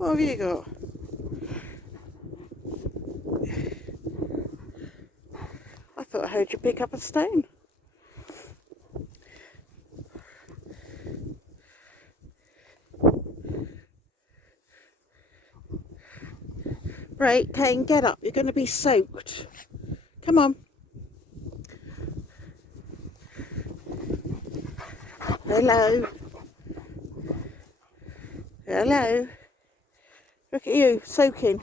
What have you got? I thought I heard you pick up a stone. Right, Kane, get up. You're going to be soaked. Come on. Hello. Hello. Look at you, soaking.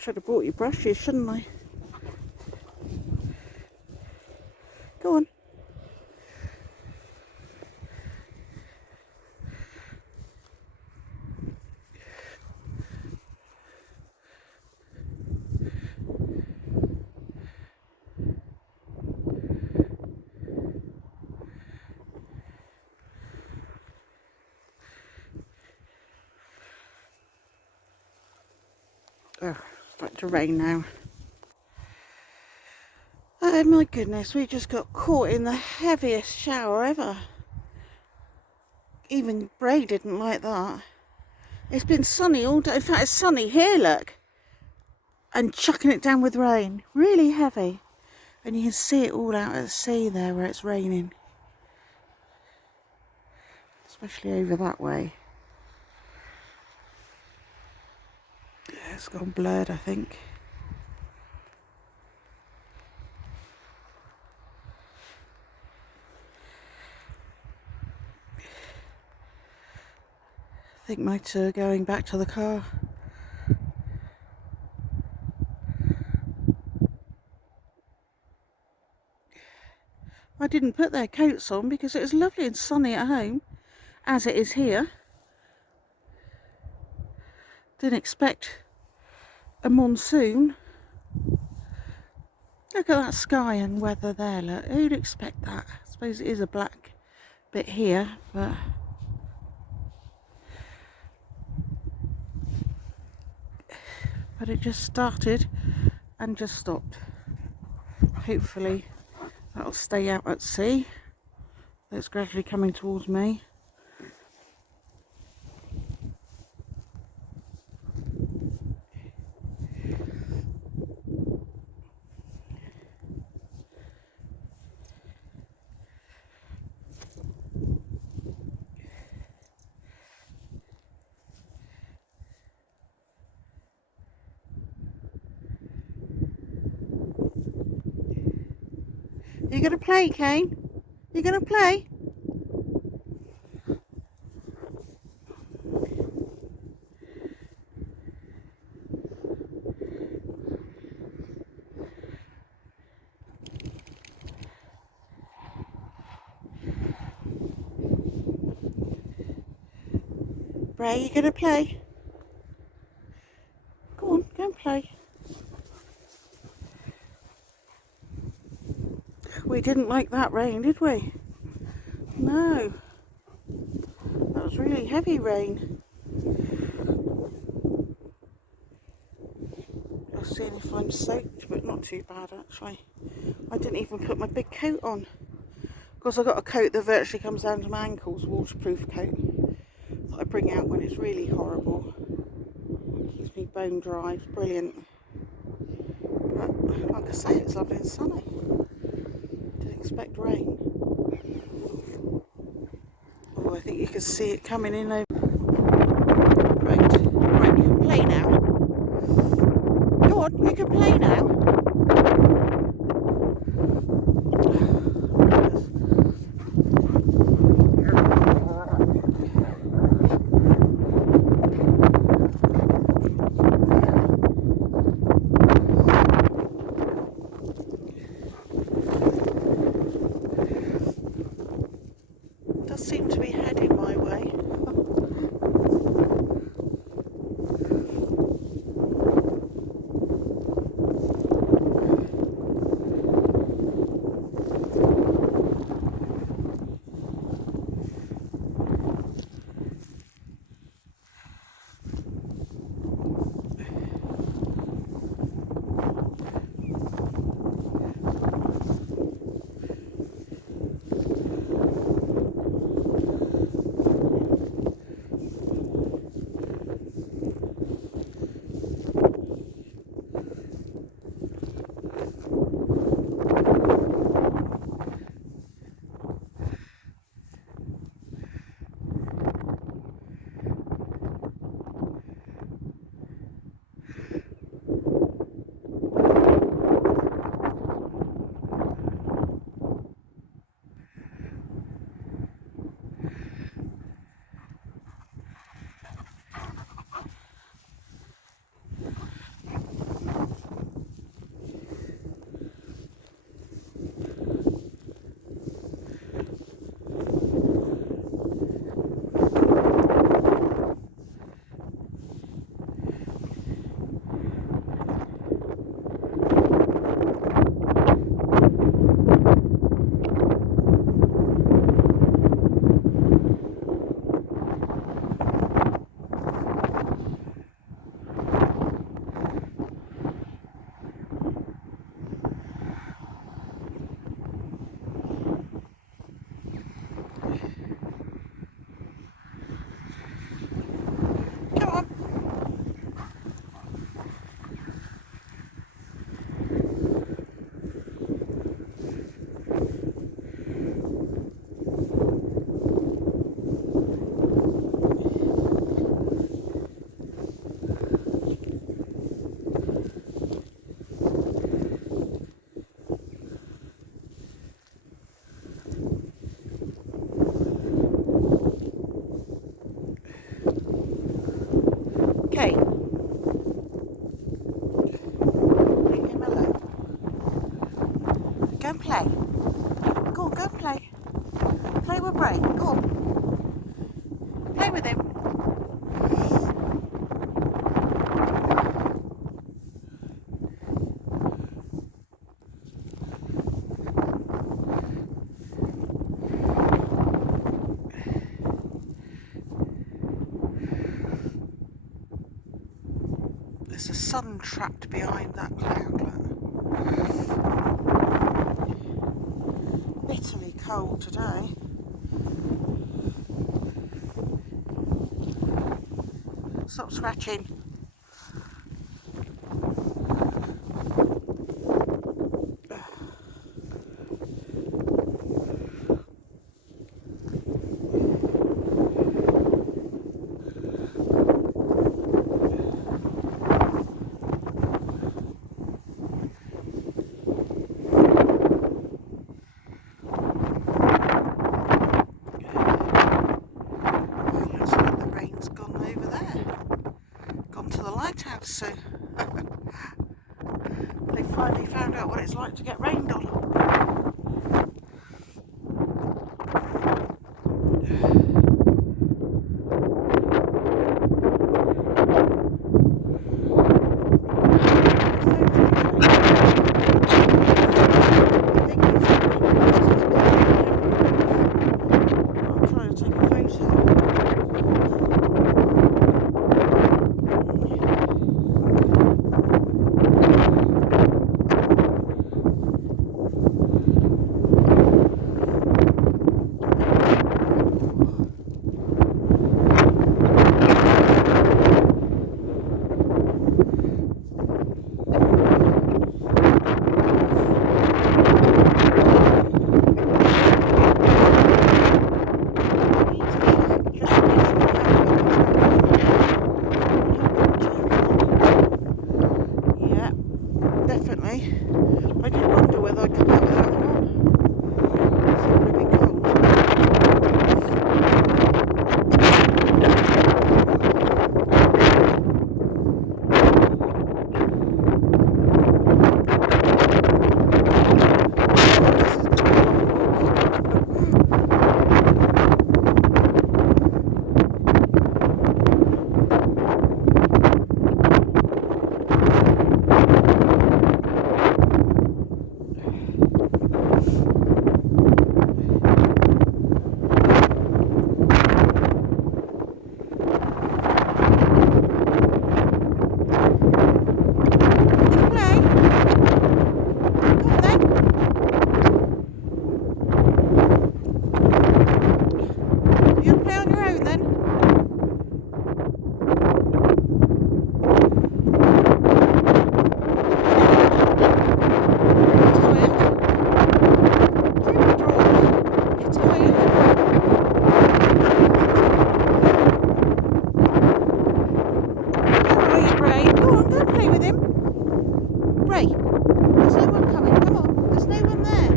Should have brought you brushes, shouldn't I? Go on. Oh, it's starting to rain now. Oh my goodness, we just got caught in the heaviest shower ever. Even Brea didn't like that. It's been sunny all day. In fact, it's sunny here, look. And chucking it down with rain. Really heavy. And you can see it all out at sea there where it's raining. Especially over that way. Yeah, it's gone blurred, I think. I think my two are going back to the car. I didn't put their coats on because it was lovely and sunny at home, as it is here. Didn't expect a monsoon. Look at that sky and weather there, look. Who'd expect that? I suppose it is a black bit here, but it just started and just stopped. Hopefully that'll stay out at sea. It's gradually coming towards me. You gonna play, Kane? You gonna play? Brea, you gonna play? Go on, go and play. We didn't like that rain, did we? No. That was really heavy rain. Just seeing if I'm soaked, but not too bad actually. I didn't even put my big coat on. Of course, I've got a coat that virtually comes down to my ankles, a waterproof coat that I bring out when it's really horrible. It keeps me bone dry, it's brilliant. But like I say, it's lovely and sunny. Didn't expect rain. Oh, I think you can see it coming in over. Right, you can play now. Go on, you can play now. Does seem to be heading my way. Brea. Go on. Play with him. There's a sun trapped behind that cloud. Look. Bitterly cold today. Stop scratching. Lighthouse, so they finally found out what it's like to get rained on. I'm trying to take a photo. Definitely. I did wonder whether I'd come out without them on. It's really cold. Brea, there's no one coming. Come on, there's no one there.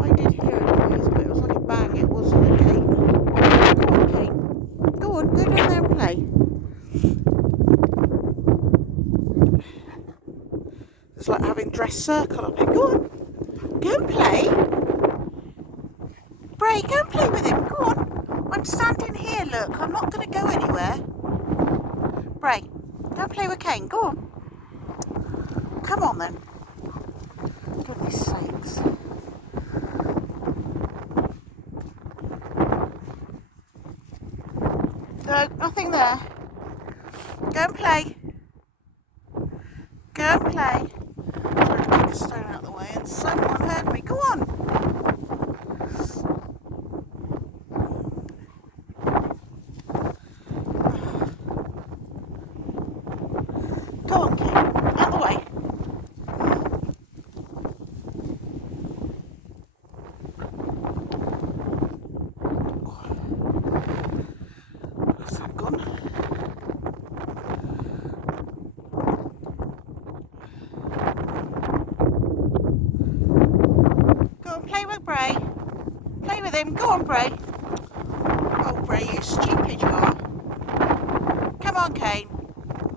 I did hear a noise, but it was like a bang. It wasn't a gate. Go on, Kane. Go on, go down there and play. It's like having dress circle on it. Go on. Go and play. Brea, go and play with him. Go on. I'm standing here, look. I'm not going to go anywhere. Brea, go and play with Kane. Go on. Come on then. Goodness sakes. No, nothing there. Go and play. Go and play. I tried to kick a stone out of the way and someone heard me. Go on. Go on, Kane. Out of the way. That's that gone. Play with Brea. Play with him. Go on, Brea. Oh, Brea, you stupid you are. on, Kane.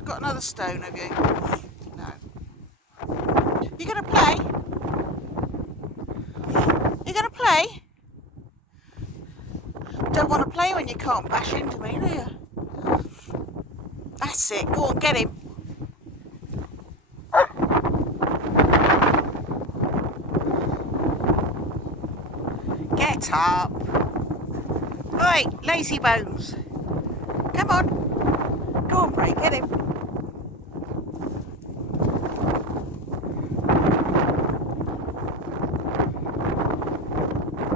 Got another stone, have you? No. You gonna play? You gonna play? Don't want to play when you can't bash into me, do you? That's it. Go on, get him. Get up. Oi, lazy bones. Come on. Go on, Brea, get him.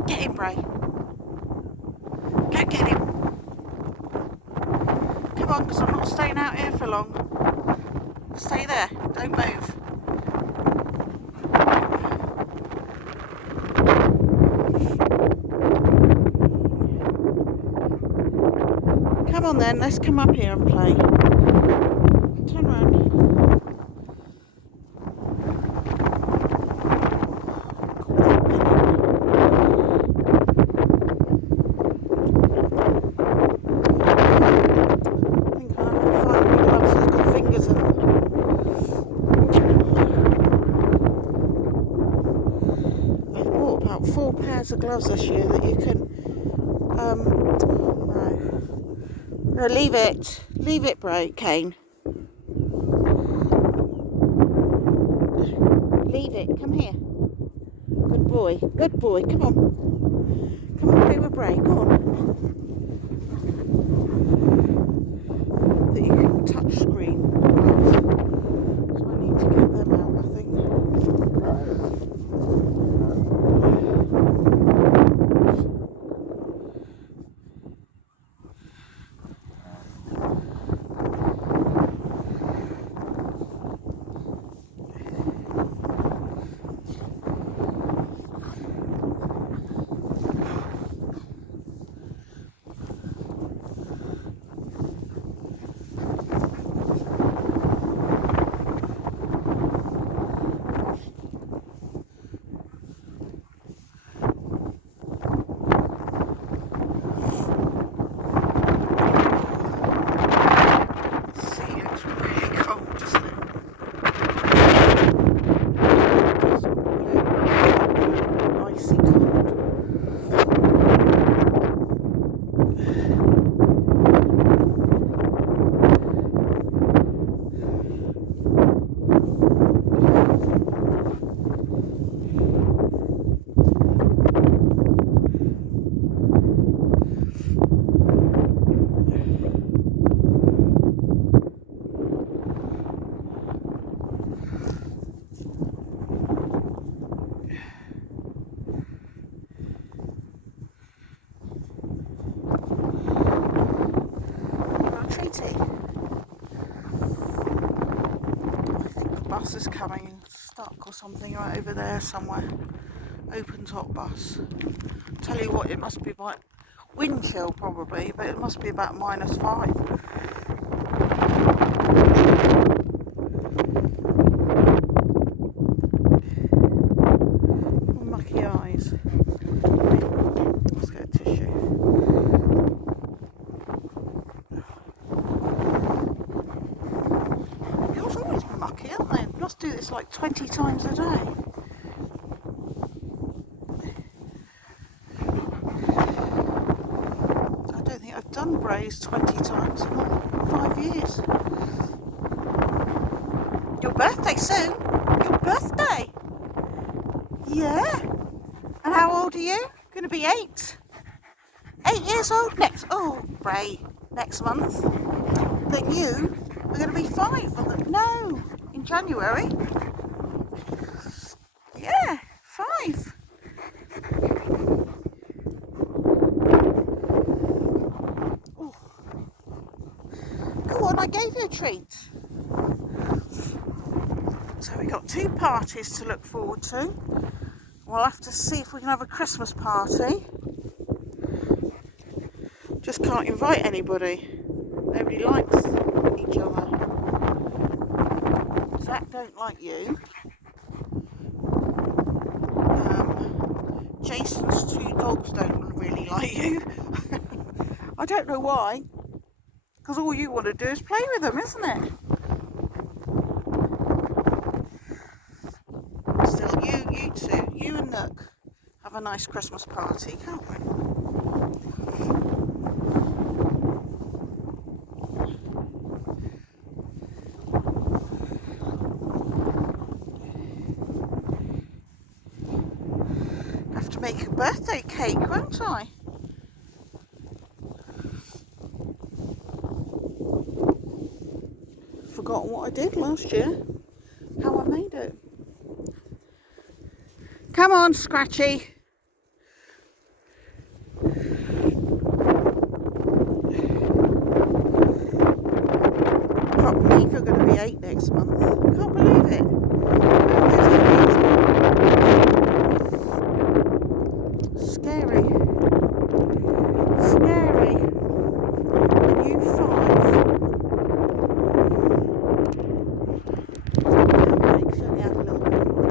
Get him, Brea. Go get him. Come on, because I'm not staying out here for long. Stay there. Don't move. Come on then, let's come up here and play. Turn around. About 4 pairs of gloves this year that you can no, leave it Brea, Kane, leave it, come here, good boy, come on play with Brea, go on. That you can touch screen gloves, so I need to get them out, I think. Bus is coming stuck or something right over there somewhere. Open top bus. Tell you what, it must be like wind chill probably, but it must be about -5. Mucky eyes. Let's get a tissue. Yours always mucky, aren't they? You must do this like 20 times a day. I don't think I've done Brea's 20 times in like 5 years. Your birthday soon? Your birthday? Yeah. And how old are you? Going to be 8. 8 years old next. Oh, Brea, next month. Then you are going to be 5. No, in January. Yeah, 5. Oh. Go on, I gave you a treat. So we got 2 parties to look forward to. We'll have to see if we can have a Christmas party. Just can't invite anybody. Nobody likes each other. Zach don't like you. Jason's 2 dogs don't really like you. I don't know why. Because all you want to do is play with them, isn't it? Still, you two, you and Nook, have a nice Christmas party, can't we? Have to make a birthday cake, won't I? Forgotten what I did last year. How I made it. Come on, Scratchy. Can't believe you're going to be 8 next month. Can't believe it. Scary. Scary. And you 5. Makes only have a little bit of one.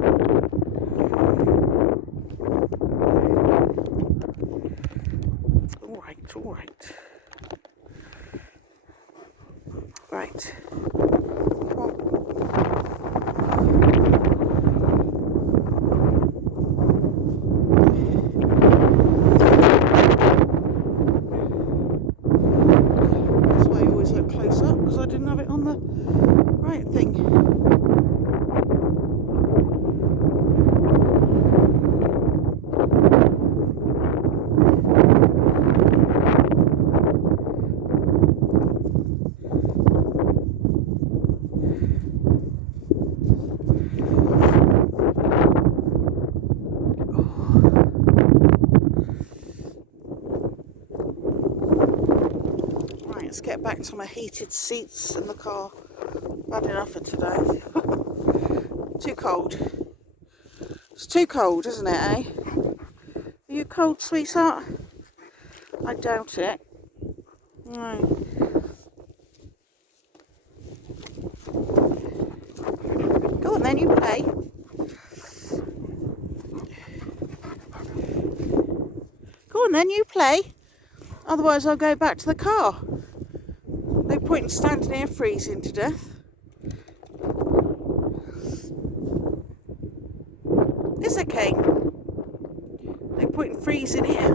All right. Right. Come on. That's why I always look close up, because I didn't have it on the right thing. Let's get back to my heated seats in the car. Bad enough for today. Too cold. It's too cold, isn't it, eh? Are you cold, sweetheart? I doubt it. No. Go on then, you play. Go on then, you play. Otherwise I'll go back to the car. No point in standing here freezing to death. Is there, Kane? No point in freezing here.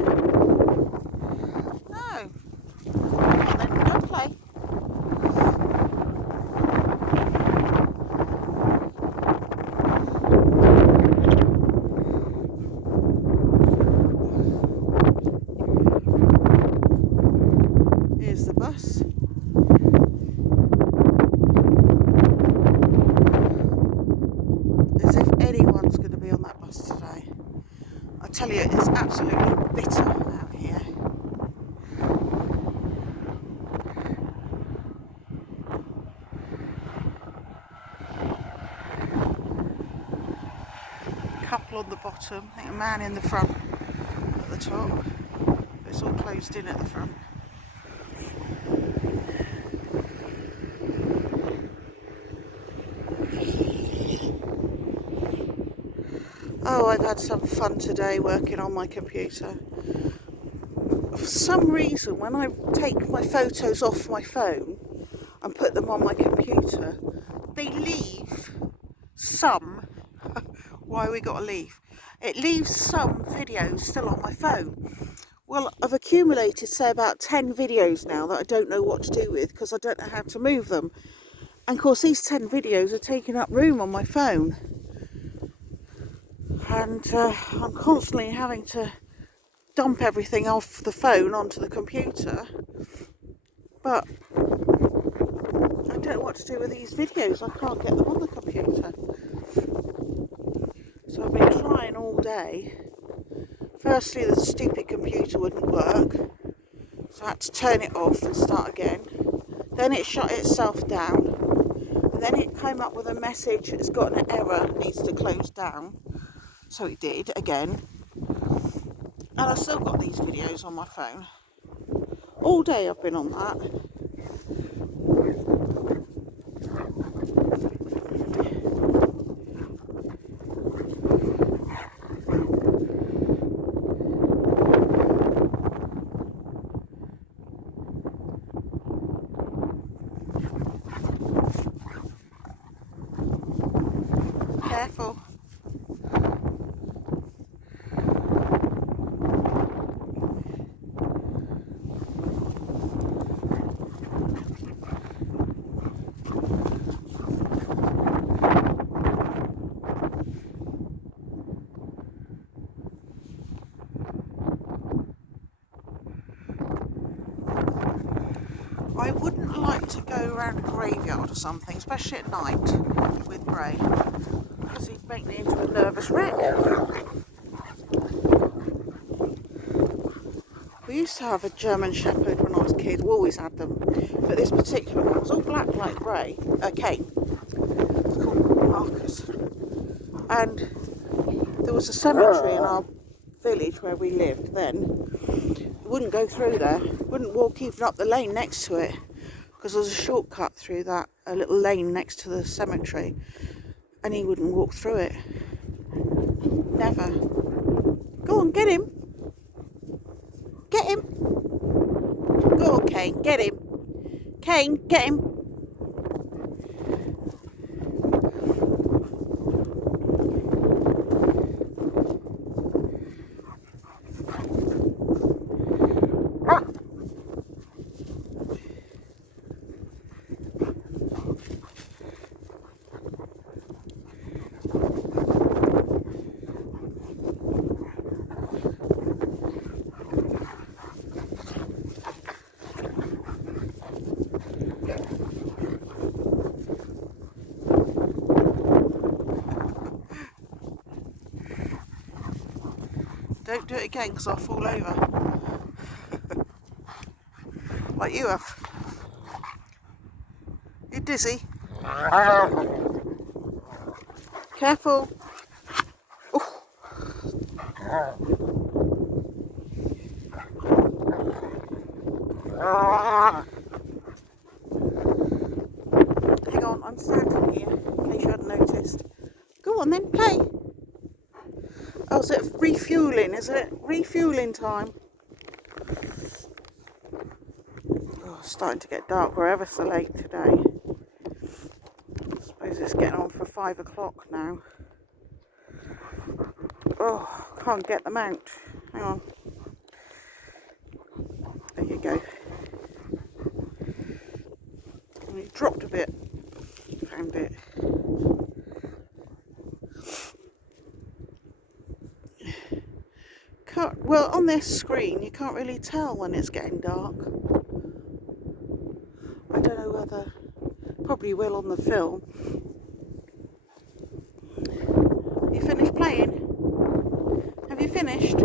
No. Come on then, go play. Here's the bus. As if anyone's going to be on that bus today. I tell you, it's absolutely bitter out here. A couple on the bottom, I think a man in the front at the top. It's all closed in at the front. Oh, I've had some fun today working on my computer. For some reason, when I take my photos off my phone and put them on my computer, they leave some, why we got to leave? It leaves some videos still on my phone. Well, I've accumulated, say, about 10 videos now that I don't know what to do with because I don't know how to move them. And of course, these 10 videos are taking up room on my phone. And I'm constantly having to dump everything off the phone onto the computer. But I don't know what to do with these videos. I can't get them on the computer. So I've been trying all day. Firstly, the stupid computer wouldn't work. So I had to turn it off and start again. Then it shut itself down. And then it came up with a message, it's got an error, needs to close down. So it did, again. And I've still got these videos on my phone. All day I've been on that. Careful. I wouldn't like to go around a graveyard or something, especially at night with Brea, because he'd make me into a nervous wreck. We used to have a German Shepherd when I was a kid. We always had them, but this particular one was all black like Brea. Kane. It's called Marcus. And there was a cemetery in our village where we lived then. Wouldn't go through there, wouldn't walk even up the lane next to it, because there was a shortcut through that, a little lane next to the cemetery, and he wouldn't walk through it. Never. Go on, get him. Get him. Go on, Kane, get him. Kane, get him. Don't do it again, because I'll fall over. Like you have. You're dizzy. Careful. Oh. Hang on, I'm standing here, in case you hadn't noticed. Go on then, play. Oh, is it refueling, is it? Refueling time. Oh, it's starting to get dark. We're ever so late today. I suppose it's getting on for 5 o'clock now. Oh, can't get them out. Hang on. There you go. And it dropped a bit. Found it. Well, on this screen you can't really tell when it's getting dark. I don't know whether, probably will on the film. You finished playing? Have you finished?